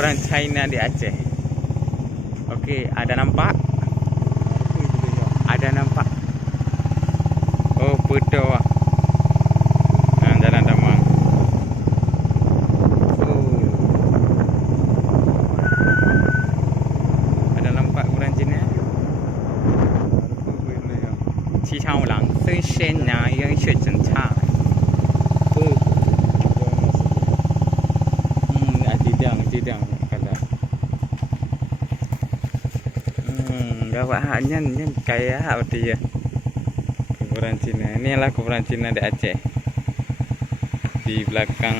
kuburan China di Aceh. Okey, ada nampak? Ada nampak? Oh, betul. Jalan Damang. Oh. Ada nampak kuburan Cina? Qi Chang Lang, Sen Shen Na Yang Xue Zhen Cha. Tidang kala. Gawat haknya kaya hak dia. Kuburan Cina. Inilah kuburan Cina di Aceh. Di belakang